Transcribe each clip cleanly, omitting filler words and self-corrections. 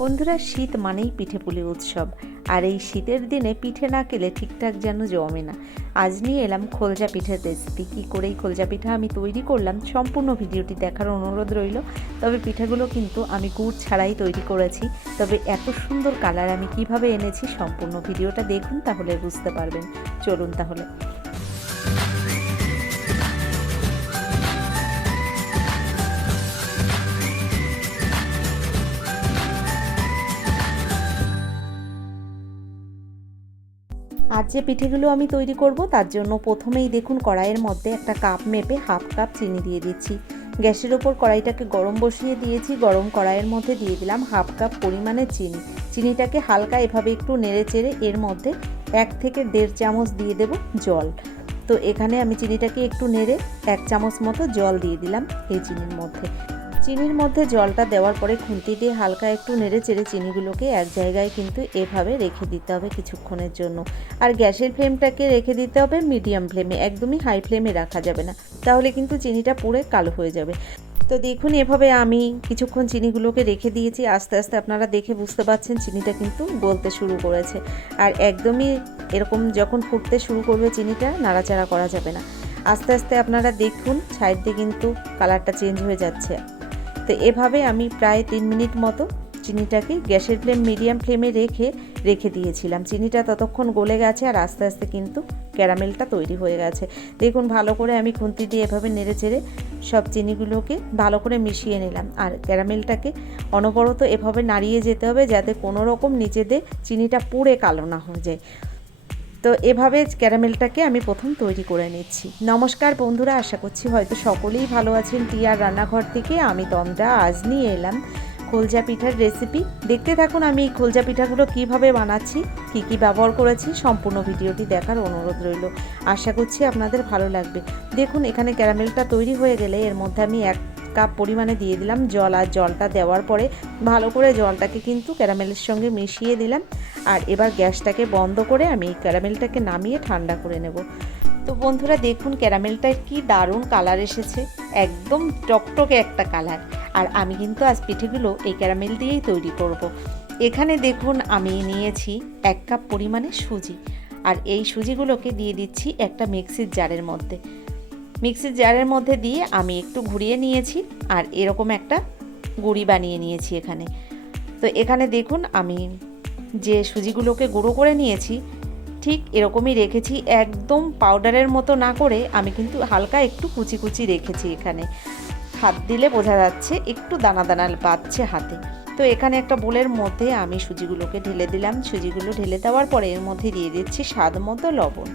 বন্ধুরা, শীত মানেই পিঠেপুলি উৎসব। আর এই শীতের দিনে পিঠে না খেলে ঠিকঠাক যেন জমে না। আজ নিয়ে এলাম খোলজা পিঠের রেসিপি। কী করে এই খোলজা পিঠা আমি তৈরি করলাম সম্পূর্ণ ভিডিওটি দেখার অনুরোধ রইল। তবে পিঠাগুলো কিন্তু আমি গুড় ছাড়াই তৈরি করেছি। তবে এত সুন্দর কালার আমি কিভাবে এনেছি সম্পূর্ণ ভিডিওটা দেখুন, তাহলে বুঝতে পারবেন। চলুন তাহলে। আজ যে পিঠেগুলো আমি তৈরি করব তার জন্য প্রথমেই দেখুন কড়াইয়ের মধ্যে একটা কাপ মেপে হাফ কাপ চিনি দিয়ে দিচ্ছি। গ্যাসের ওপর কড়াইটাকে গরম বসিয়ে দিয়েছি। গরম কড়াইয়ের মধ্যে দিয়ে দিলাম হাফ কাপ পরিমাণে চিনি। চিনিটাকে হালকা এভাবে একটু নেড়ে চেড়ে এর মধ্যে 1 থেকে 1.5 চামচ দিয়ে দেব জল। তো এখানে আমি চিনিটাকে একটু নেড়ে 1 চামচ মতো জল দিয়ে দিলাম এই চিনির মধ্যে। চিনির মধ্যে জলটা দেওয়ার পরে খুন্তি দিয়ে হালকা একটু নেড়ে চেড়ে চিনিগুলোকে এক জায়গায় কিন্তু এভাবে রেখে দিতে হবে কিছুক্ষণের জন্য। আর গ্যাসের ফ্লেমটাকে রেখে দিতে হবে মিডিয়াম ফ্লেমে, একদমই হাই ফ্লেমে রাখা যাবে না, তাহলে কিন্তু চিনিটা পুড়ে কালো হয়ে যাবে। তো দেখুন এভাবে আমি কিছুক্ষণ চিনিগুলোকে রেখে দিয়েছি। আস্তে আস্তে আপনারা দেখে বুঝতে পারছেন চিনিটা কিন্তু গলতে শুরু করেছে। আর একদমই এরকম যখন ফুটতে শুরু করবে চিনিটা নাড়াচাড়া করা যাবে না। আস্তে আস্তে আপনারা দেখুন সাইড দিয়ে কিন্তু কালারটা চেঞ্জ হয়ে যাচ্ছে। তো এভাবে আমি প্রায় 3 মিনিট মতো চিনিটাকে গ্যাসের ফ্লেম মিডিয়াম ফ্লেমে রেখে দিয়েছিলাম। চিনিটা ততক্ষণ গলে গেছে আর আস্তে আস্তে কিন্তু ক্যারামেলটা তৈরি হয়ে গেছে। দেখুন ভালো করে আমি খুন্তি দিয়ে এভাবে নেড়ে চেড়ে সব চিনিগুলোকে ভালো করে মিশিয়ে নিলাম। আর ক্যারামেলটাকে অনবরত এভাবে নাড়িয়ে যেতে হবে যাতে কোনো রকম নিচেতে চিনিটা পুড়ে কালো না হয়ে যায়। তো এভাবে ক্যারামেলটাকে আমি প্রথম তৈরি করে নিচ্ছি। নমস্কার বন্ধুরা, আশা করছি হয়তো সকলেই ভালো আছেন। টিয়ার রান্নাঘর থেকে আমি তন্দ্রা আজ নিয়ে এলাম খোলজা পিঠার রেসিপি। দেখতে থাকুন আমি এই খোলজা পিঠাগুলো কিভাবে বানাচ্ছি, কি কি ব্যবহার করেছি সম্পূর্ণ ভিডিওটি দেখার অনুরোধ রইল। আশা করছি আপনাদের ভালো লাগবে। দেখুন এখানে ক্যারামেলটা তৈরি হয়ে গেলে এর মধ্যে আমি 1 কাপ পরিমাণে দিয়ে দিলাম জল। আর জলটা দেওয়ার পরে ভালো করে জলটাকে কিন্তু ক্যারামেলের সঙ্গে মিশিয়ে দিলাম। আর এবার গ্যাসটাকে বন্ধ করে আমি এই ক্যারামেলটাকে নামিয়ে ঠান্ডা করে নেব। তো বন্ধুরা দেখুন ক্যারামেলটার কি দারুণ কালার এসেছে, একদম টকটকে একটা কালার। আর আমি কিন্তু আজ পিঠেগুলো এই ক্যারামেল দিয়েই তৈরি করব। এখানে দেখুন আমি নিয়েছি 1 কাপ পরিমাণে সুজি। আর এই সুজিগুলোকে দিয়ে দিচ্ছি একটা মিক্সির জারের মধ্যে। মিক্সির জারের মধ্যে দিয়ে আমি একটু ঘুরিয়ে নিয়েছি আর এরকম একটা গুঁড়ি বানিয়ে নিয়েছি এখানে। তো এখানে দেখুন আমি যে সুজিগুলোকে গুঁড়ো করে নিয়েছি ঠিক এরকমই রেখেছি, একদম পাউডারের মতো না করে আমি কিন্তু হালকা একটু কুচি কুচি রেখেছি। এখানে হাত দিলে বোঝা যাচ্ছে একটু দানা দানা পাচ্ছে হাতে। তো এখানে একটা বোলের মধ্যে আমি সুজিগুলোকে ঢেলে দিলাম। সুজিগুলো ঢেলে দেওয়ার পরে এর মধ্যে দিয়ে দিচ্ছি স্বাদ মতো লবণ।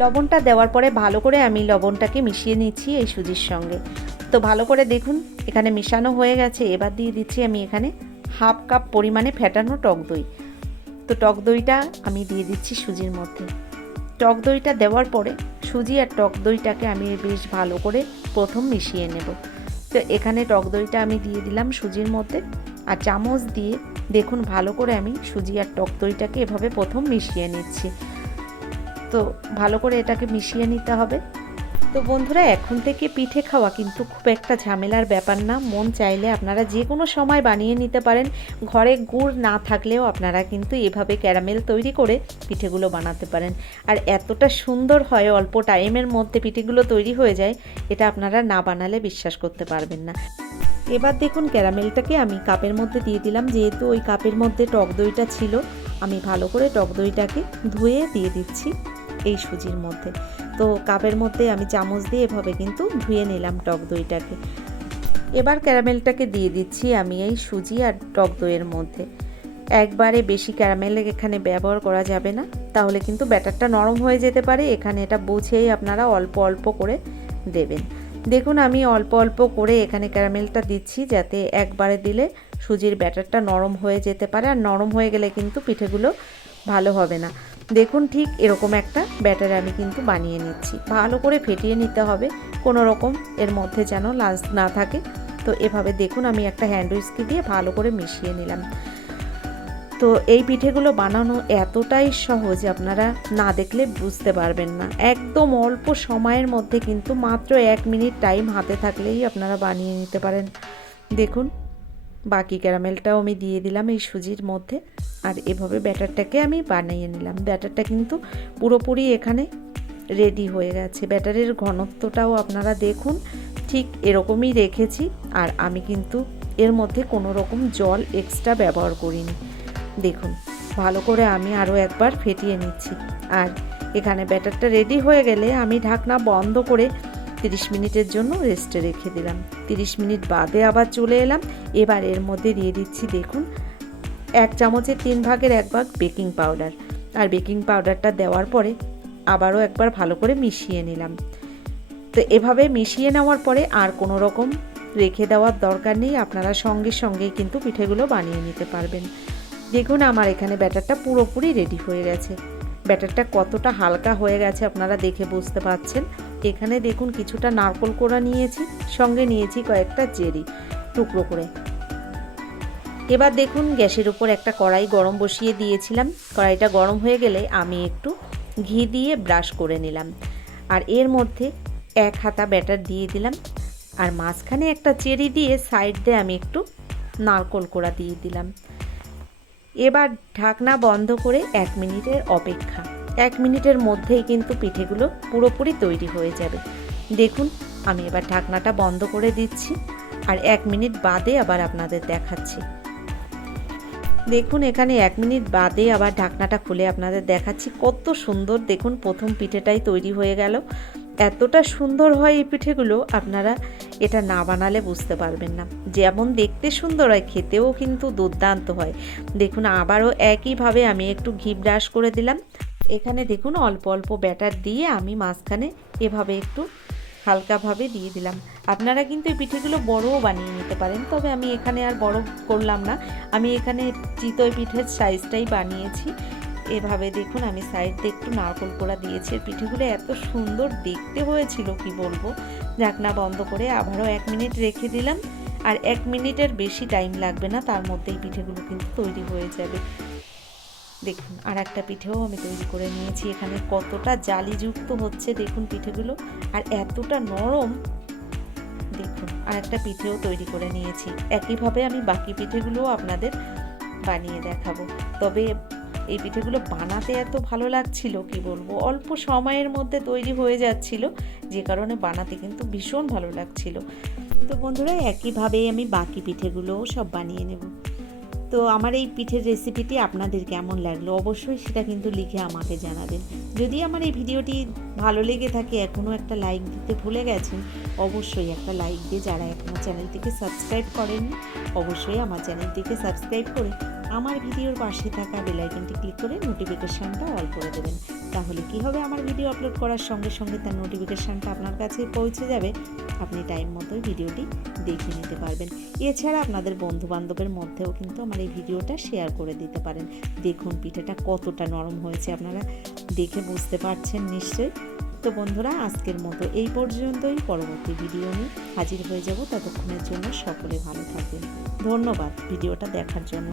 লবণটা দেওয়ার পরে ভালো করে আমি লবণটাকে মিশিয়ে নিচ্ছি এই সুজির সঙ্গে। তো ভালো করে দেখুন এখানে মিশানো হয়ে গেছে। এবার দিয়ে দিচ্ছি আমি এখানে হাফ কাপ পরিমাণে ফেটানো টক দই। তো টক দইটা আমি দিয়ে দিচ্ছি সুজির মধ্যে। টক দইটা দেওয়ার পরে সুজি আর টক দইটাকে আমি বেশ ভালো করে প্রথম মিশিয়ে নেব। তো এখানে টক দইটা আমি দিয়ে দিলাম সুজির মধ্যে আর চামচ দিয়ে দেখুন ভালো করে আমি সুজি আর টক দইটাকে এভাবে প্রথম মিশিয়ে নিচ্ছি। তো ভালো করে এটাকে মিশিয়ে নিতে হবে। তো বন্ধুরা এখন থেকে পিঠে খাওয়া কিন্তু খুব একটা ঝামেলার ব্যাপার না। মন চাইলে আপনারা যে কোনো সময় বানিয়ে নিতে পারেন। ঘরে গুড় না থাকলেও আপনারা কিন্তু এভাবে ক্যারামেল তৈরি করে পিঠেগুলো বানাতে পারেন। আর এতটা সুন্দর হয়, অল্প টাইমের মধ্যে পিঠেগুলো তৈরি হয়ে যায়, এটা আপনারা না বানালে বিশ্বাস করতে পারবেন না। এবার দেখুন ক্যারামেলটাকে আমি কাপের মধ্যে দিয়ে দিলাম। যেহেতু ওই কাপের মধ্যে টক দইটা ছিল, আমি ভালো করে টক দইটাকে ধুয়ে দিয়ে দিচ্ছি এই সুজির মধ্যে। তো কাপের মধ্যে আমি চামচ দিয়ে এভাবে কিন্তু ধুয়ে নিলাম টক দইটাকে। এবার ক্যারামেলটাকে দিয়ে দিচ্ছি আমি এই সুজি আর টক দইয়ের মধ্যে। একবারে বেশি ক্যারামেল এখানে ব্যবহার করা যাবে না, তাহলে কিন্তু ব্যাটারটা নরম হয়ে যেতে পারে। এখানে এটা বুঝেই আপনারা অল্প অল্প করে দেবেন। দেখুন আমি অল্প অল্প করে এখানে ক্যারামেলটা দিচ্ছি যাতে একবারে দিলে সুজির ব্যাটারটা নরম হয়ে যেতে পারে। আর নরম হয়ে গেলে কিন্তু পিঠেগুলো ভালো হবে না। দেখুন ঠিক এরকম একটা ব্যাটার আমি কিন্তু বানিয়ে নিচ্ছি। ভালো করে ফেটিয়ে নিতে হবে, কোনো রকম এর মধ্যে যেন লাঞ্চ না থাকে। তো এভাবে দেখুন আমি একটা হ্যান্ড উইস্কি দিয়ে ভালো করে মিশিয়ে নিলাম। তো এই পিঠেগুলো বানানো এতটাই সহজ, আপনারা না দেখলে বুঝতে পারবেন না। একদম অল্প সময়ের মধ্যে কিন্তু মাত্র 1 মিনিট টাইম হাতে থাকলেই আপনারা বানিয়ে নিতে পারেন। দেখুন বাকি ক্যারামেলটাও আমি দিয়ে দিলাম এই সুজির মধ্যে। আর এভাবে ব্যাটারটাকে আমি বানিয়ে নিলাম। ব্যাটারটা কিন্তু পুরোপুরি এখানে রেডি হয়ে গেছে। ব্যাটারের ঘনত্বটাও আপনারা দেখুন, ঠিক এরকমই রেখেছি। আর আমি কিন্তু এর মধ্যে কোনো রকম জল এক্সট্রা ব্যবহার করিনি। দেখুন ভালো করে আমি আরও একবার ফেটিয়ে নিচ্ছি। আর এখানে ব্যাটারটা রেডি হয়ে গেলে আমি ঢাকনা বন্ধ করে 30 মিনিটের জন্য রেস্টে রেখে দিলাম। 30 মিনিট বাদে আবার চলে এলাম। এবার এর মধ্যে দিয়ে দিচ্ছি দেখুন 1 চামচের 3 ভাগের 1 ভাগ বেকিং পাউডার। আর বেকিং পাউডারটা দেওয়ার পরে আবারও একবার ভালো করে মিশিয়ে নিলাম। তো এভাবে মিশিয়ে নেওয়ার পরে আর কোনো রকম রেখে দেওয়ার দরকার নেই, আপনারা সঙ্গে সঙ্গেই কিন্তু পিঠেগুলো বানিয়ে নিতে পারবেন। দেখুন আমার এখানে ব্যাটারটা পুরোপুরি রেডি হয়ে গেছে। ব্যাটারটা কতটা হালকা হয়ে গেছে আপনারা দেখে বুঝতে পারছেন। এখানে দেখুন কিছুটা নারকেল কোড়া নিয়েছি, সঙ্গে নিয়েছি কয়েকটা চেরি টুকরো করে। এবার দেখুন গ্যাসের উপর একটা কড়াই গরম বসিয়ে দিয়েছিলাম। কড়াইটা গরম হয়ে গেলে আমি একটু ঘি দিয়ে ব্রাশ করে নিলাম। আর এর মধ্যে 1 হাতা ব্যাটার দিয়ে দিলাম। আর মাঝখানে একটা চেরি দিয়ে সাইড দিয়ে আমি একটু নারকেল কোড়া দিয়ে দিলাম। এবার ঢাকনা বন্ধ করে 1 মিনিটের অপেক্ষা। 1 মিনিটের মধ্যেই কিন্তু পিঠেগুলো পুরোপুরি তৈরি হয়ে যাবে। দেখুন আমি এবার ঢাকনাটা বন্ধ করে দিচ্ছি। আর 1 মিনিট বাদে আবার আপনাদের দেখাচ্ছি। দেখুন এখানে 1 মিনিট বাদে আবার ঢাকনাটা খুলে আপনাদের দেখাচ্ছি। কত সুন্দর দেখুন প্রথম পিঠেটাই তৈরি হয়ে গেল। এতটা সুন্দর হয় এই পিঠেগুলো, আপনারা এটা না বানালে বুঝতে পারবেন না। যেমন দেখতে সুন্দর হয়, খেতেও কিন্তু দুর্দান্ত হয়। দেখুন আবারও একইভাবে আমি একটু ঘি ব্রাশ করে দিলাম। এখানে দেখুন অল্প অল্প ব্যাটার দিয়ে আমি মাঝখানে এভাবে একটু হালকাভাবে দিয়ে দিলাম। আপনারা কিন্তু এই পিঠেগুলো বড়ও বানিয়ে নিতে পারেন, তবে আমি এখানে আর বড় করলাম না। আমি এখানে চিতই পিঠের সাইজটাই বানিয়েছি। এভাবে দেখুন আমি সাইড দিয়ে একটু নারকেল কোড়া দিয়েছি। পিঠেগুলো এত সুন্দর দেখতে হয়েছিল কি বলবো। ঢাকনা বন্ধ করে আবারও 1 মিনিট রেখে দিলাম। আর 1 মিনিটের বেশি টাইম লাগবে না, তার মধ্যেই পিঠেগুলো কিন্তু তৈরি হয়ে যাবে। দেখুন আর একটা পিঠেও আমি তৈরি করে নিয়েছি। এখানে কতটা জালিযুক্ত হচ্ছে দেখুন পিঠেগুলো, আর এতটা নরম। দেখুন আর একটা পিঠেও তৈরি করে নিয়েছি। একইভাবে আমি বাকি পিঠেগুলোও আপনাদের বানিয়ে দেখাবো। তবে এই পিঠেগুলো বানাতে এত ভালো লাগছিল কি বলবো, অল্প সময়ের মধ্যে তৈরি হয়ে যাচ্ছিল, যে কারণে বানাতে কিন্তু ভীষণ ভালো লাগছিল। তো বন্ধুরা একইভাবেই আমি বাকি পিঠেগুলোও সব বানিয়ে নেব। তো আমার এই পিঠের রেসিপিটি আপনাদের কেমন লাগলো অবশ্যই সেটা কিন্তু লিখে আমাকে জানাবেন। যদি আমার এই ভিডিওটি ভালো লেগে থাকে, এখনও একটা লাইক দিতে ভুলে গেছেন, অবশ্যই একটা লাইক দিয়ে যারা এখনও চ্যানেলটিকে সাবস্ক্রাইব করেননি অবশ্যই আমার চ্যানেলটিকে সাবস্ক্রাইব করে আমার ভিডিওর পাশে থাকা বেল আইকনটি ক্লিক করে নোটিফিকেশানটা অল করে দেবেন। তাহলে কি হবে, আমার ভিডিও আপলোড করার সঙ্গে সঙ্গে তার নোটিফিকেশানটা আপনার কাছে পৌঁছে যাবে। আপনি টাইম মতোই ভিডিওটি দেখে নিতে পারবেন। এছাড়া আপনাদের বন্ধুবান্ধবের মধ্যেও কিন্তু আমার এই ভিডিওটা শেয়ার করে দিতে পারেন। দেখুন পিঠেটা কতটা নরম হয়েছে, আপনারা দেখে বুঝতে পারছেন নিশ্চয়ই। তো বন্ধুরা আজকের মতো এই পর্যন্তই। পরবর্তী ভিডিও নিয়ে হাজির হয়ে যাব। ততক্ষণের জন্য সকলে ভালো থাকবেন। ধন্যবাদ ভিডিওটা দেখার জন্য।